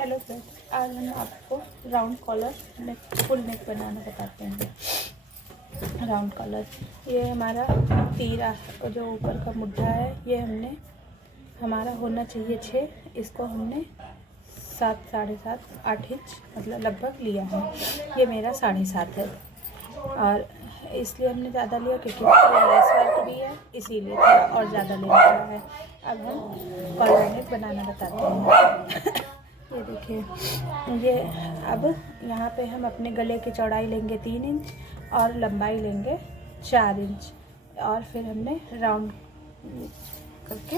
Hello friends, आज हम आपको round collar neck full neck बनाना बताते हैं। राउंड कॉलर, ये हमारा तीरा जो ऊपर का मुड्ढा है, ये हमने हमारा होना चाहिए 6, इसको हमने 7, साढ़े 7, 8 इंच मतलब लगभग लिया है। ये मेरा 7.5 है और इसलिए हमने ज़्यादा लिया क्योंकि लेस वर्क भी है, इसीलिए थोड़ा और ज़्यादा लेना पड़ा है। अब हम कॉलर नेक बनाना बताते हैं। ये देखिए, ये अब यहाँ पे हम अपने गले की चौड़ाई लेंगे 3 इंच और लंबाई लेंगे 4 इंच और फिर हमने राउंड करके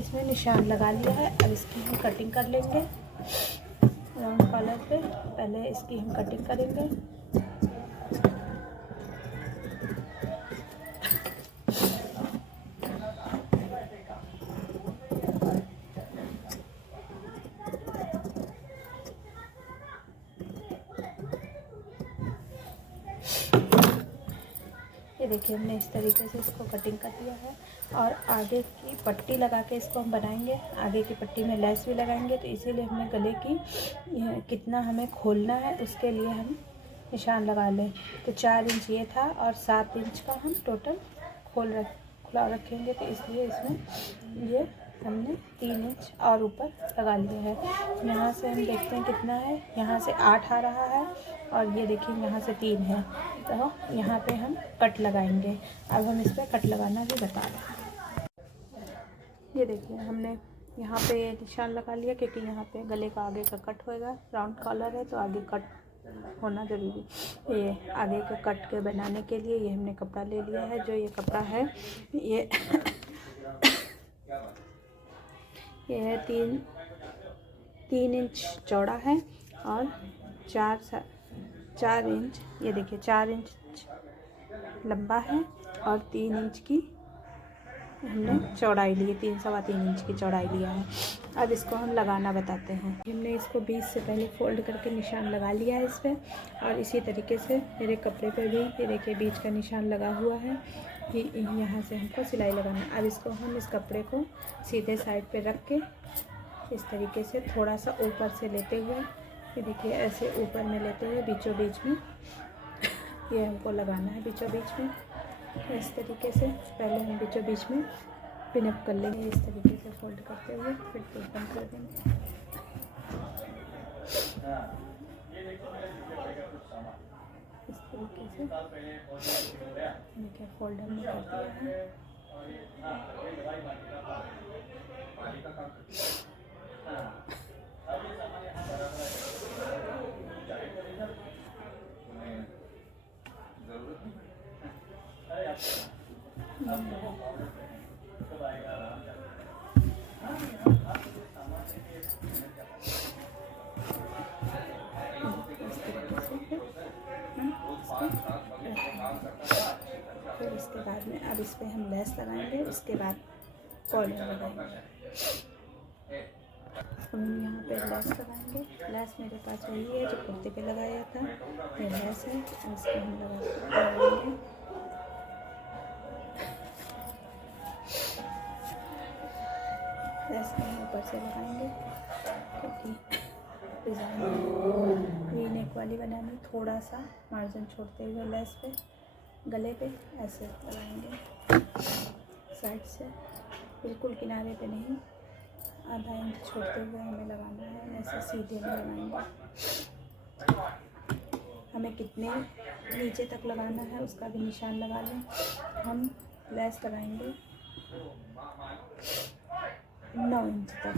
इसमें निशान लगा लिया है। अब इसकी हम कटिंग कर लेंगे। राउंड कॉलर पे पहले इसकी हम कटिंग करेंगे। ये देखिए, हमने इस तरीके से इसको कटिंग कर दिया है और आगे की पट्टी लगा के इसको हम बनाएंगे। आगे की पट्टी में लेस भी लगाएंगे, तो इसीलिए हमने गले की कितना हमें खोलना है उसके लिए हम निशान लगा लें। तो 4 इंच ये था और 7 इंच का हम टोटल खुला रखेंगे, तो इसलिए इसमें ये हमने 3 इंच और ऊपर लगा लिया है। यहाँ से हम देखते हैं कितना है, यहाँ से 8 आ रहा है और ये देखिए यहाँ से 3 है, तो यहाँ पे हम कट लगाएंगे। अब हम इस पर कट लगाना भी बता रहे हैं। ये देखिए, हमने यहाँ पे निशान लगा लिया क्योंकि यहाँ पे गले का आगे का कट होएगा। राउंड कॉलर है तो आगे कट होना ज़रूरी। ये आगे के कट के बनाने के लिए ये हमने कपड़ा ले लिया है। जो ये कपड़ा है ये ये है 3 इंच चौड़ा है और 4 इंच, ये देखिए 4 इंच लंबा है और 3 इंच की हमने चौड़ाई ली है। 3 सवा 3 इंच की चौड़ाई लिया है। अब इसको हम लगाना बताते हैं। हमने इसको बीच से पहले फोल्ड करके निशान लगा लिया है इस पर, और इसी तरीके से मेरे कपड़े पे भी ये देखिए बीच का निशान लगा हुआ है कि यहाँ से हमको सिलाई लगाना है। अब इसको हम इस कपड़े को सीधे साइड पे रख के इस तरीके से थोड़ा सा ऊपर से लेते हुए, ये देखिए ऐसे ऊपर में लेते हुए बीचों बीच में ये हमको लगाना है। बीचों बीच में इस तरीके से पहले हम बीचों बीच में पिनअप कर लेंगे। इस तरीके से फोल्ड करते हुए फिर तो बंद कर देंगे। इस तरीके से देखिए फोल्ड हमने कर दिया है। फिर इसके बाद में अब इस पर हम लेस लगाएंगे, उसके बाद कॉलर लगाएंगे। हम यहाँ पे लेस लगाएंगे। लेस मेरे पास वही है जो कुर्ते पे लगाया था, ये लेस है। इसको हम लगाएंगे। लेस को ऊपर से लगाएंगे क्योंकि डिज़ाइन वी नेक वाली बनानी, थोड़ा सा मार्जिन छोड़ते हुए लेस पे गले पे ऐसे लगाएंगे। साइड से बिल्कुल किनारे पे नहीं, आधा इंच छोड़ते हुए हमें लगाना है। ऐसे सीधे में लगाएंगे। हमें कितने नीचे तक लगाना है उसका भी निशान लगा लें। हम लेस लगाएंगे 9 इंच तक।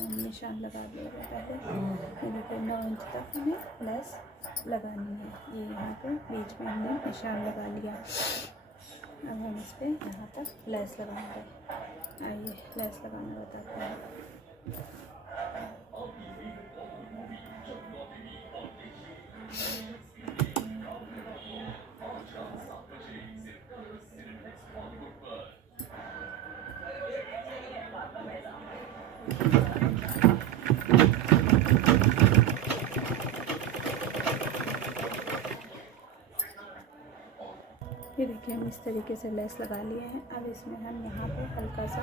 निशान लगा दिया पहले। देखिए 9 इंच तक हमें लेस लगानी है। ये यहाँ पे बीच में हमने निशान लगा लिया। अब हम इस पर यहाँ तक लेस लगाएंगे। आइए लेस लगाना बताते हैं। ये देखिए, हमने इस तरीके से लेस लगा लिए हैं। अब इसमें हम यहाँ पे हल्का सा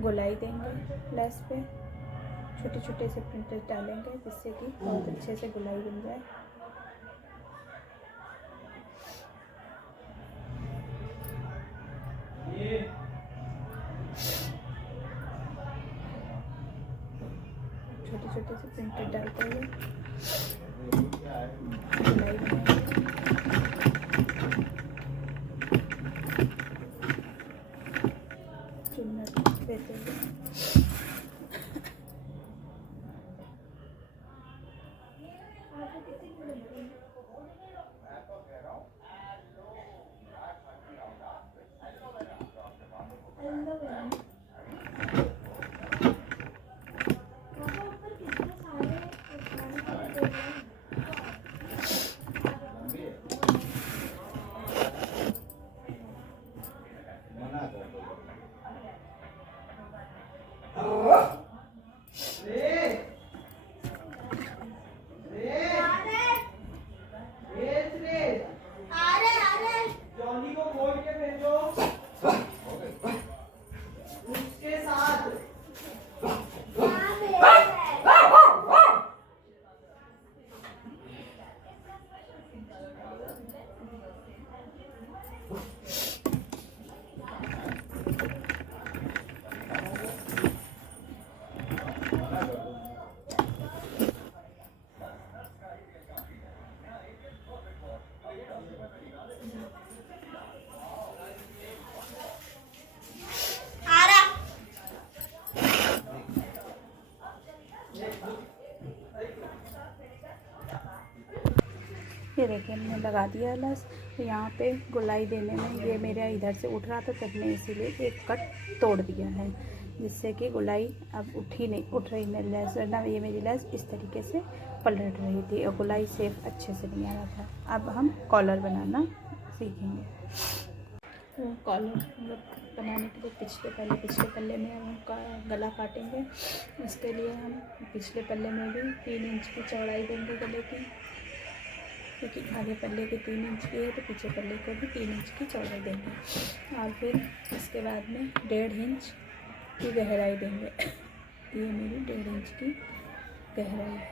गोलाई देंगे लेस पे, छोटे छोटे से प्रिंटेड डालेंगे जिससे कि बहुत अच्छे से गोलाई बन जाए। छोटे छोटे से प्रिंटेड डालते हुए गोलाई बनाएंगे। देते हुए ये देखिए हमने लगा दिया लेस। तो यहाँ पे गोलाई देने में ये मेरा इधर से उठ रहा था, तब मैं इसीलिए एक कट तोड़ दिया है जिससे कि गोलाई अब उठ रही नहीं लेस, वरना ये मेरी लेस इस तरीके से पलट रही थी और गोलाई सेफ अच्छे से नहीं आ रहा था। अब हम कॉलर बनाना सीखेंगे। तो कॉलर बनाने के लिए पिछले पल्ले में हम गला काटेंगे। इसके लिए हम पिछले पल्ले में भी 3 इंच की चौड़ाई देंगे गले की, क्योंकि आगे पल्ले के 3 इंच की है तो पीछे पल्ले को भी 3 इंच की चौड़ाई देंगे। और फिर इसके बाद में 1.5 इंच की गहराई देंगे। ये मेरी 1.5 इंच की गहराई है।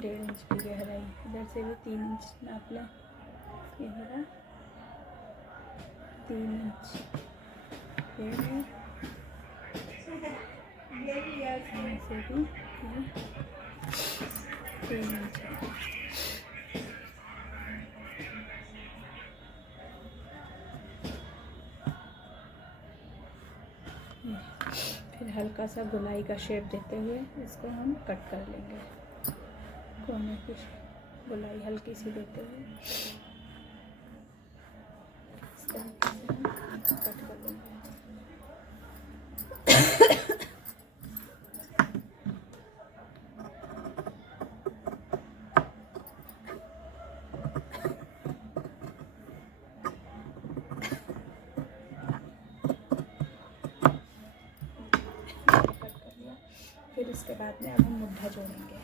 1.5 इंच की गहराई। इधर से भी 3 इंच नाप लें। ये मेरा 3 इंच ये है। से भी 3 इंच है। फिर हल्का सा गोलाई का शेप देते हुए इसको हम कट कर लेंगे। कोने की गोलाई हल्की सी देते हुए इस तरीके से हम कट कर लेंगे। फिर इसके बाद में अब हम मुड्ढा जोड़ेंगे।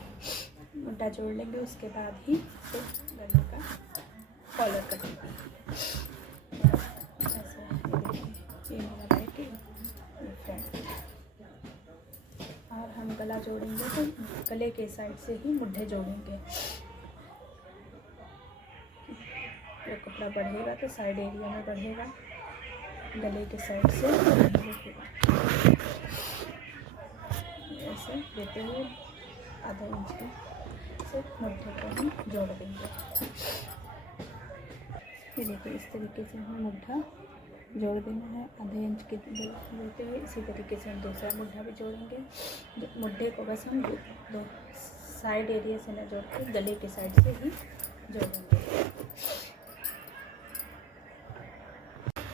मुड्ढा जोड़ लेंगे, उसके बाद ही फिर गले का कॉलर कटेंगे। ऐसे ये मेरा बैक है, ये फ्रंट। और हम गला जोड़ेंगे तो गले के साइड से ही मुड्ढे जोड़ेंगे। जब कपड़ा बढ़ेगा तो साइड एरिया में बढ़ेगा, गले के साइड से ऐसे देते हुए आधा इंच की से मुड्ढे को हम जोड़ देंगे। ये देखिए इस तरीके से हमें मुड्ढा जोड़ देना है। आधे इंच की देते हुए इसी तरीके से हम दूसरा मुड्ढा भी जोड़ेंगे। मुड्ढे को बस हम दो साइड एरिया से न जोड़ के गले के साइड से ही जोड़ेंगे।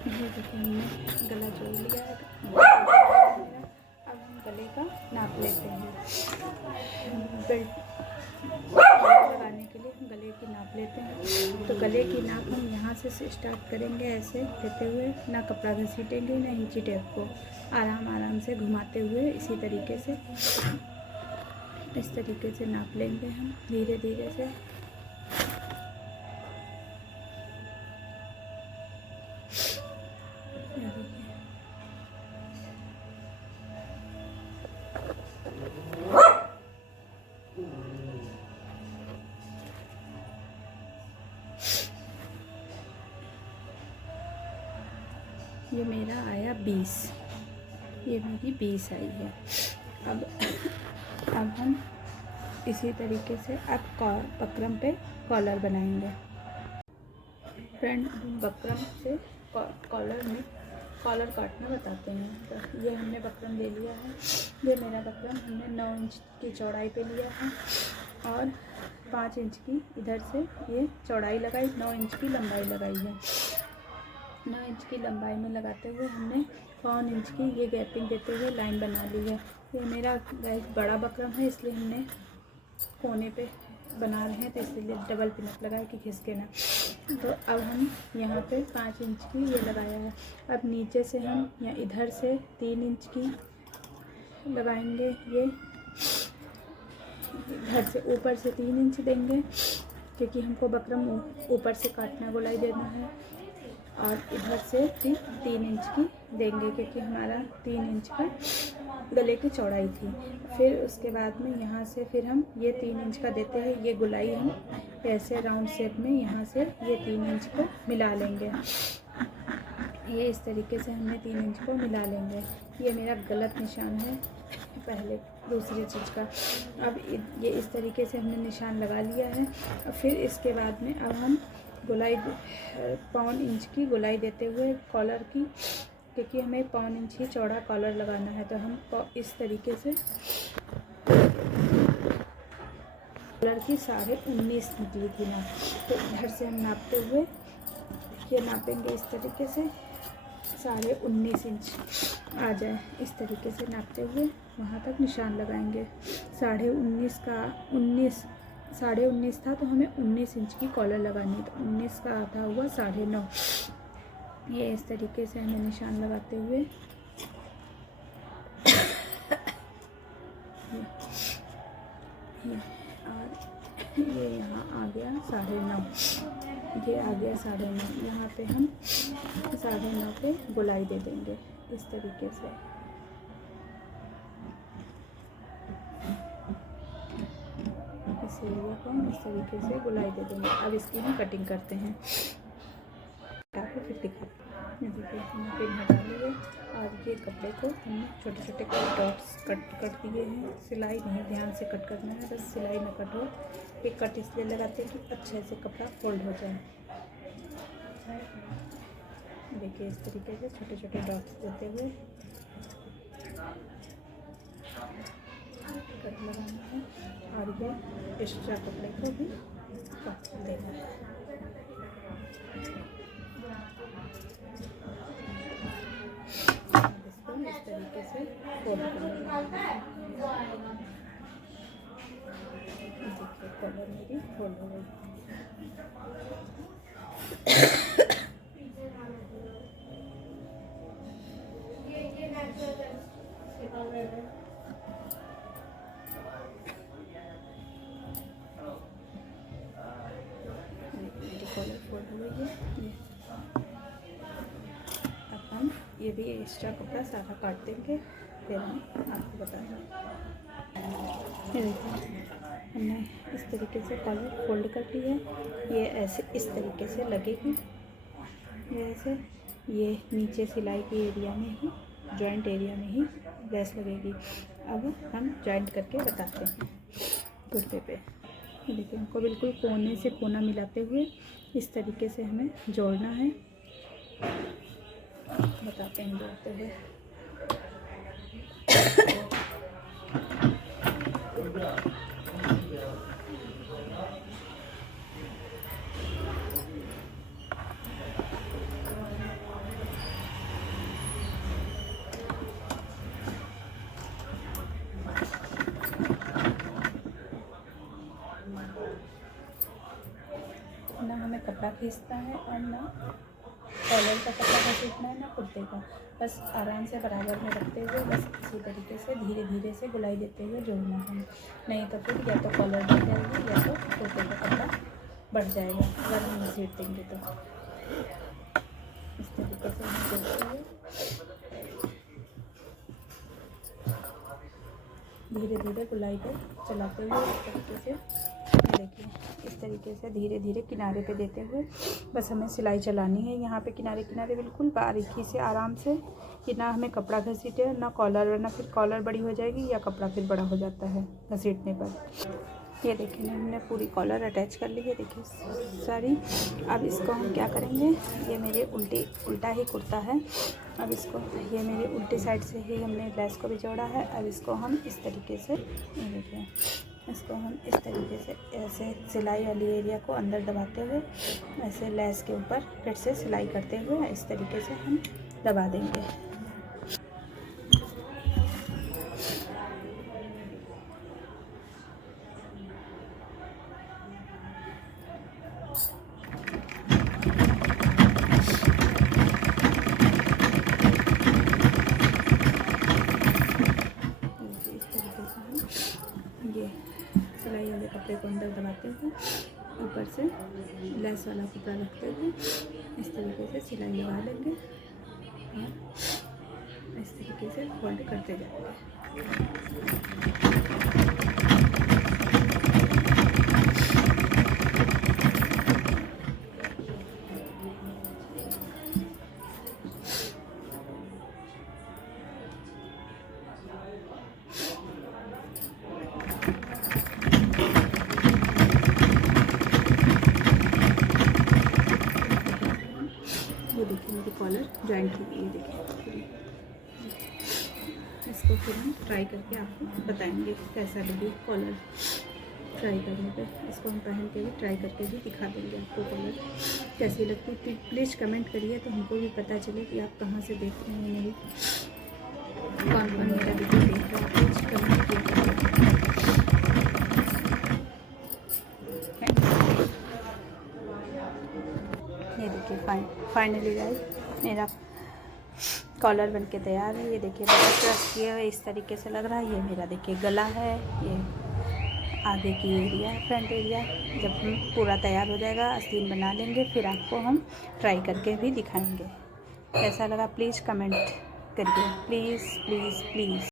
ये देखिए हमने गला जोड़ लिया है। अब हम गले का नाप लेते हैं। बेल्ट लगाने के लिए गले की नाप लेते हैं। तो गले की नाप हम यहाँ से स्टार्ट करेंगे, ऐसे देते हुए, ना कपड़ा घसीटेंगे ना इंची टेप को, आराम से घुमाते हुए इसी तरीके से इस तरीके से नाप लेंगे हम धीरे धीरे से। ये मेरा आया 20, ये मेरी 20 आई है। अब हम इसी तरीके से अब बकरम पे कॉलर बनाएंगे। फ्रेंड, बकरम से कॉलर काटना बताते हैं। तो ये हमने बकरम ले लिया है। ये मेरा बकरम हमने 9 इंच की चौड़ाई पे लिया है और 5 इंच की इधर से ये चौड़ाई लगाई, 9 इंच की लंबाई लगाई है। 9 इंच की लंबाई में लगाते हुए हमने 1 इंच की ये गैपिंग देते हुए लाइन बना ली है। ये मेरा बड़ा बकरम है, इसलिए हमने कोने पे बना रहे हैं, तो इसलिए डबल पिनअप लगाए कि खिसके ना। तो अब हम यहाँ पे 5 इंच की ये लगाया है। अब नीचे से हम या इधर से 3 इंच की लगाएंगे। ये इधर से ऊपर से 3 इंच देंगे, क्योंकि हमको बकरम ऊपर से काटना, गोलाई देना है। और इधर से 3 इंच की देंगे, क्योंकि हमारा 3 इंच का गले की चौड़ाई थी। फिर उसके बाद में यहाँ से फिर हम ये 3 इंच का देते हैं। ये गोलाई हम ऐसे राउंड शेप में यहाँ से ये 3 इंच को मिला लेंगे। ये इस तरीके से हमने 3 इंच को मिला लेंगे। ये मेरा गलत निशान है पहले दूसरी चीज़ का। अब ये इस तरीके से हमने निशान लगा लिया है। और फिर इसके बाद में अब हम गोलाई 1.25 इंच की गोलाई देते हुए कॉलर की, क्योंकि हमें 1.25 इंच ही चौड़ा कॉलर लगाना है। तो हम इस तरीके से कॉलर की 19.5 निकली थी ना, तो इधर से हम नापते हुए ये नापेंगे इस तरीके से 19.5 इंच आ जाए। इस तरीके से नापते हुए वहाँ तक निशान लगाएंगे। 19.5 का 19.5 था, तो हमें 19 इंच की कॉलर लगानी है। तो 19 का आधा हुआ 9.5। ये इस तरीके से हमें निशान लगाते हुए और ये यहाँ आ गया 9.5, ये आ गया 9.5। यहाँ पे हम 9.5 पे गोलाई दे देंगे इस तरीके से। इस एरिया को हम इस तरीके से गोलाई दे देंगे। अब इसकी हम कटिंग करते हैं। फिर दिखाते हैं। देखिए हमने पिन हटा लिए और ये कपड़े को हमने छोटे छोटे डॉट्स कट दिए हैं। सिलाई नहीं, ध्यान से कट करना है, बस सिलाई में कट हो। ये कट इसलिए लगाते हैं कि अच्छे से कपड़ा फोल्ड हो जाए। देखिए इस तरीके से छोटे छोटे डॉट्स देते हुए कट लगाना है और ये एक्स्ट्रा कपड़े को भी काट देना है। इसको इस तरीके से फोल्ड करना है। देखिए कलर मेरी फोल्ड हो गई। कॉलर फोल्ड हो गई है। अब हम ये भी एक्स्ट्रा कपड़ा सारा काट देंगे, फिर हम आपको बताएंगे। ये देखिए हमने इस तरीके से कॉलर फोल्ड कर ली है। ये ऐसे इस तरीके से लगेगी। ये ऐसे ये नीचे सिलाई के एरिया में ही, जॉइंट एरिया में ही लेस लगेगी। अब हम जॉइंट करके बताते हैं कुर्ते पे। देखिए हमको बिल्कुल कोने से कोना मिलाते हुए इस तरीके से हमें जोड़ना है। बताते हैं जोड़ते हुए। ना हमें कपड़ा खींचना है और ना कॉलर का कपड़ा खींचना है, ना कुर्ते का। बस आराम से बराबर में रखते हुए बस इसी तरीके से धीरे धीरे से गुलाई देते हुए जोड़ना है। नहीं तो फिर या तो कॉलर बढ़ जाएगी या तो कुर्ते का कपड़ा बढ़ जाएगा अगर हम सीट देंगे तो। इस तरीके से हम जोड़ते हुए धीरे धीरे गुलाई को चलाते हुए इस तरीके से देखिए इस तरीके से धीरे धीरे किनारे पे देते हुए बस हमें सिलाई चलानी है। यहाँ पे किनारे किनारे बिल्कुल बारीकी से आराम से, कि ना हमें कपड़ा घसीटे ना कॉलर, वरना फिर कॉलर बड़ी हो जाएगी या कपड़ा फिर बड़ा हो जाता है घसीटने पर। ये देखिए हमने पूरी कॉलर अटैच कर ली है, देखिए सारी। अब इसको हम क्या करेंगे, ये मेरे उल्टा ही कुर्ता है। अब इसको ये मेरी उल्टी साइड से ही हमने लेस को भी जोड़ा है। अब इसको हम इस तरीके से, ये देखिए इसको हम इस तरीके से ऐसे सिलाई वाली एरिया को अंदर दबाते हुए ऐसे लेस के ऊपर फिर से सिलाई करते हुए इस तरीके से हम दबा देंगे। ये सिलाई वाले कपड़े को अंदर दबाते हुए ऊपर से लेस वाला कपड़ा रखते हुए इस तरीके से सिलाई लगा लेंगे और इस तरीके से फोल्ड करते जाएंगे। ये देखिए मेरी कॉलर जॉइंट हो गई है, देखिए। इसको फिर हम ट्राई करके आपको बताएंगे कैसा लगी कॉलर ट्राई करने पे। इसको हम पहन के भी ट्राई करके भी दिखा देंगे आपको कॉलर कैसी लगती है। प्लीज़ कमेंट करिए तो हमको भी पता चले कि आप कहाँ से देख रहे हैं, मेरी कौन कौन मेरा वीडियो देख रहा है। प्लीज़ कमेंट किया। ये देखिए फाइनली गाइस मेरा कॉलर बनके तैयार है। ये देखिए बटन प्रेस किए हुए इस तरीके से लग रहा है। ये मेरा देखिए गला है, ये आगे की एरिया है, फ्रंट एरिया। जब हम पूरा तैयार हो जाएगा आस्तीन बना लेंगे, फिर आपको हम ट्राई करके भी दिखाएंगे। कैसा लगा प्लीज़ कमेंट करिए, प्लीज़ प्लीज़ प्लीज़।